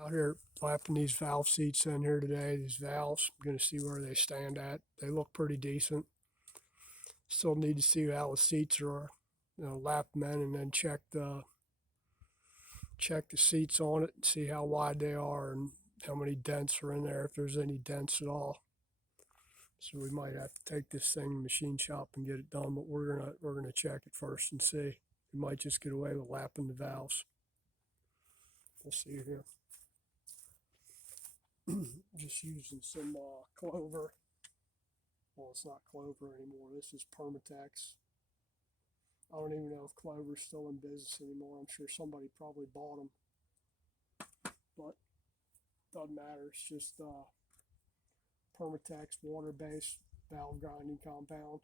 Out here lapping these valve seats in here today. These valves, I'm going to see where they stand at. They look pretty decent. Still need to see how the seats are. Lap them in and then check the seats on it and see how wide they are and how many dents are in there, if there's any dents at all. So we might have to take this thing to the machine shop and get it done, but we're gonna check it first and see. We might just get away with lapping the valves. We'll see here. Just using some clover. Well, it's not clover anymore. This is Permatex. I don't even know if clover's still in business anymore. I'm sure somebody probably bought them, but doesn't matter. It's just Permatex water-based valve grinding compound.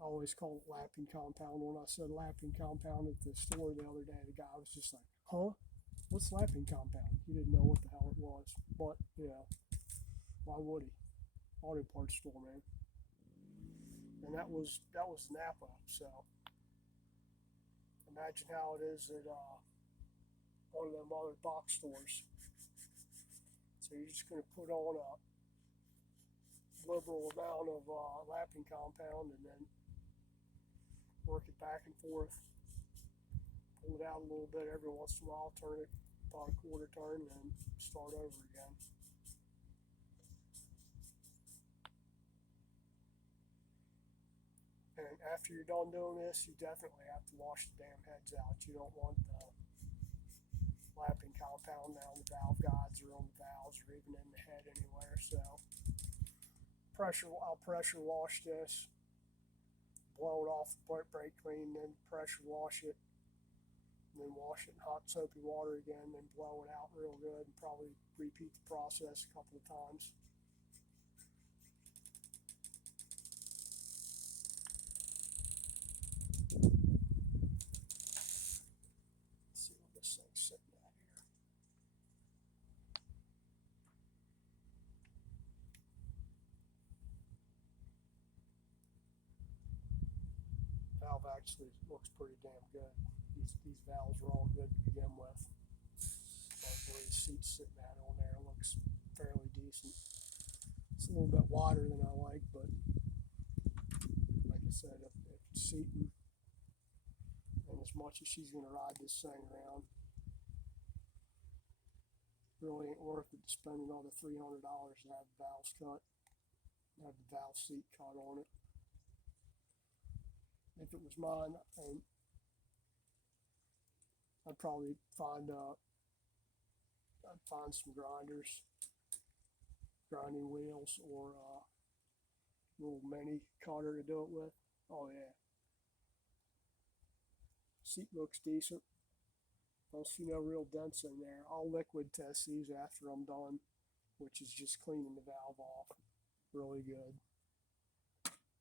I always call it lapping compound. When I said lapping compound at the store the other day, the guy was just like, "Huh? What's lapping compound?" He didn't know what the hell it was, but why would he? Auto parts store, man. And that was Napa. So imagine how it is at one of them other box stores. So you're just going to put on a liberal amount of lapping compound and then work it back and forth. Pull it out a little bit every once in a while, turn it about a quarter turn, and then start over again. And after you're done doing this, you definitely have to wash the damn heads out. You don't want the lapping compound down the valve guides or on the valves or even in the head anywhere. So I'll pressure wash this, blow it off the brake clean, then pressure wash it, and then wash it in hot soapy water again, then blow it out real good, and probably repeat the process a couple of times. Let's see what this thing's sitting at here. Valve actually looks pretty damn good. These valves are all good to begin with. But where the seat's sitting at on there looks fairly decent. It's a little bit wider than I like, but like I said, if it's seating and as much as she's going to ride this thing around, really ain't worth it to spend another $300 to have the valves cut, have the valve seat cut on it. If it was mine, I'd probably find some grinding wheels, or a little mini cutter to do it with. Oh yeah, seat looks decent. Don't see no real dents in there. I'll liquid test these after I'm done, which is just cleaning the valve off really good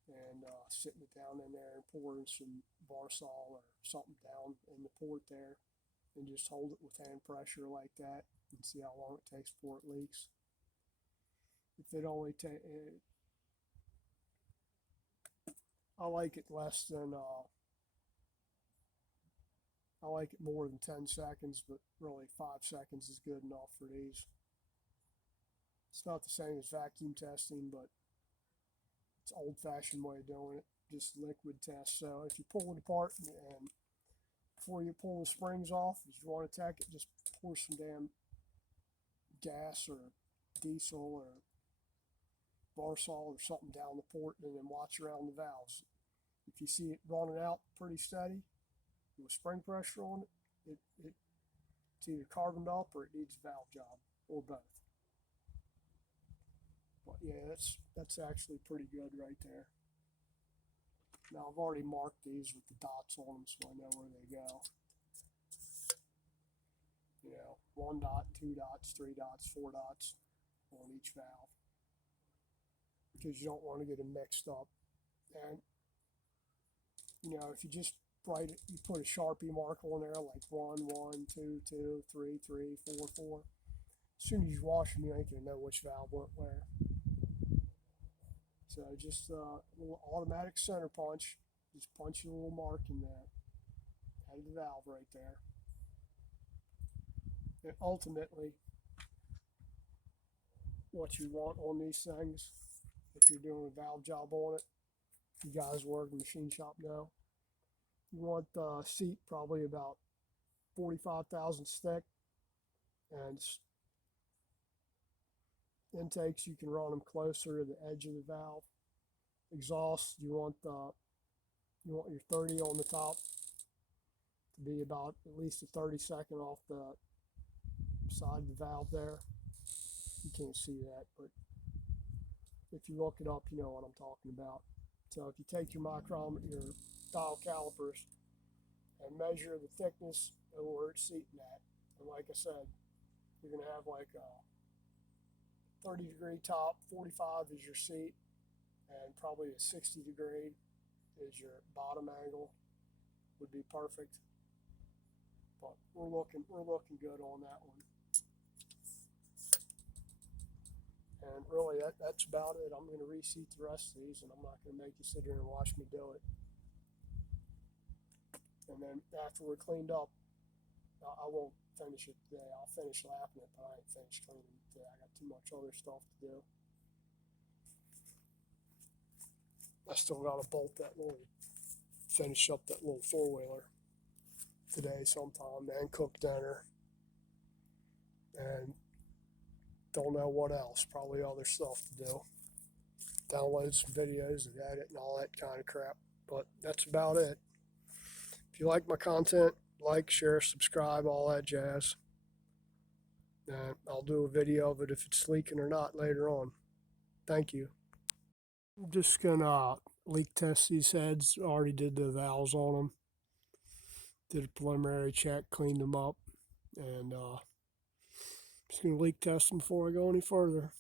and sitting it down in there and pouring some Varsol or something down in the port there and just hold it with hand pressure like that and see how long it takes before it leaks. If it only takes, I like it less than, I like it more than 10 seconds, but really 5 seconds is good enough for these. It's not the same as vacuum testing, but it's an old-fashioned way of doing it. Just liquid test. So if you pull it apart and before you pull the springs off, if you want to tack it, just pour some damn gas or diesel or Varsol or something down the port and then watch around the valves. If you see it running out pretty steady with spring pressure on it's either carboned up or it needs a valve job or both. But yeah, that's actually pretty good right there. Now I've already marked these with the dots on them so I know where they go. 1 dot, 2 dots, 3 dots, 4 dots on each valve, because you don't want to get them mixed up. And if you just write it, you put a Sharpie mark on there like 1, 1, 2, 2, 3, 3, 4, 4. As soon as you wash them, you ain't gonna know which valve went where. So just a little automatic center punch. Just punch a little mark in the head of the valve right there. And ultimately, what you want on these things, if you're doing a valve job on it, you guys work in the machine shop now, you want the seat probably about 45 thousandths thick, and intakes you can run them closer to the edge of the valve. Exhaust, you want your 30 on the top to be about at least a 32nd off the side of the valve there. You can't see that, but if you look it up, you know what I'm talking about. So if you take your micrometer, your dial calipers, and measure the thickness of where it's seating at, and like I said, you're going to have like a 30-degree top, 45 is your seat, and probably a 60-degree is your bottom angle. Would be perfect. But we're looking good on that one. And really, that's about it. I'm going to reseat the rest of these, and I'm not going to make you sit here and watch me do it. And then after we're cleaned up, I won't finish it today. I'll finish lapping it, but I ain't finished cleaning it today. I got too much other stuff to do. I still got to finish up that little four-wheeler today sometime, and cook dinner, and don't know what else. Probably other stuff to do. Download some videos and edit and all that kind of crap. But that's about it. If you like my content, like, share, subscribe, all that jazz. And I'll do a video of it if it's leaking or not later on. Thank you. I'm just gonna leak test these heads. Already did the valves on them. Did a preliminary check, cleaned them up, and just gonna leak test them before I go any further.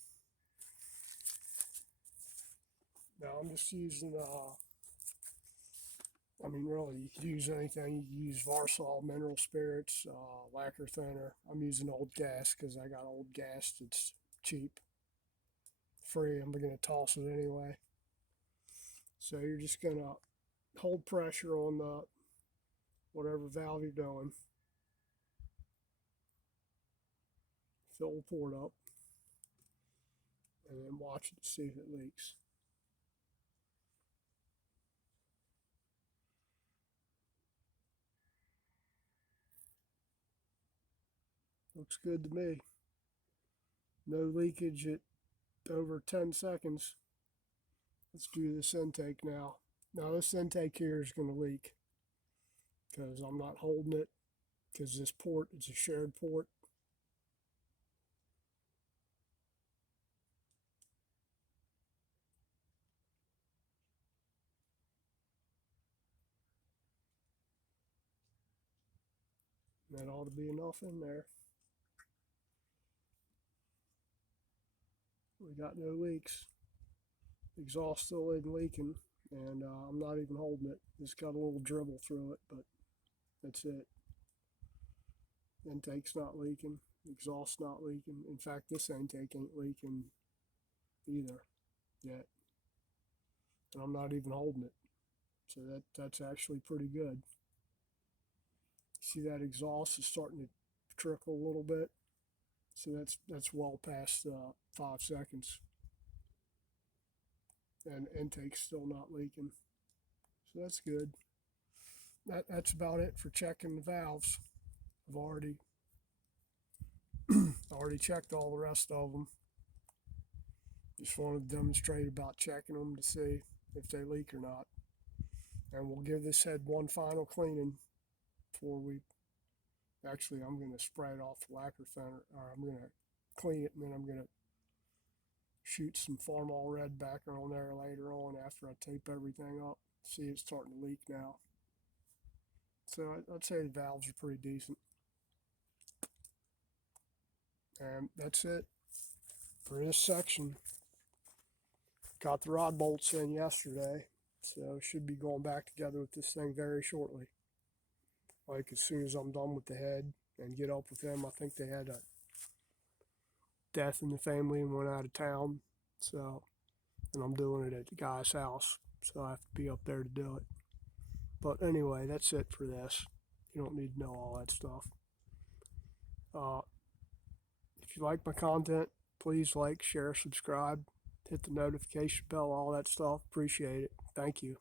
Now I'm just using I mean, really, you could use anything. You could use Varsol mineral spirits, lacquer thinner. I'm using old gas because I got old gas that's cheap, free. I'm going to toss it anyway. So you're just going to hold pressure on the whatever valve you're doing. Fill the port up, and then watch it to see if it leaks. Looks good to me. No leakage at over 10 seconds. Let's do this intake now. Now this intake here is going to leak because I'm not holding it, because this port is a shared port. That ought to be enough in there. We got no leaks. Exhaust still isn't leaking, and I'm not even holding it. It's got a little dribble through it, but that's it. Intake's not leaking. Exhaust's not leaking. In fact, this intake ain't leaking either yet. And I'm not even holding it. So that's actually pretty good. See that exhaust is starting to trickle a little bit. So that's well past 5 seconds. And intake's still not leaking. So that's good. That's about it for checking the valves. I've already checked all the rest of them. Just wanted to demonstrate about checking them to see if they leak or not. And we'll give this head one final cleaning before we... Actually, I'm going to spray it off the lacquer thinner, or I'm going to clean it, and then I'm going to shoot some Farmall red backer on there later on after I tape everything up. See, it's starting to leak now. So I'd say the valves are pretty decent. And that's it for this section. Got the rod bolts in yesterday, so should be going back together with this thing very shortly. Like as soon as I'm done with the head and get up with them. I think they had a death in the family and went out of town. So, and I'm doing it at the guy's house, so I have to be up there to do it. But anyway, that's it for this. You don't need to know all that stuff. If you like my content, please like, share, subscribe, hit the notification bell, all that stuff. Appreciate it. Thank you.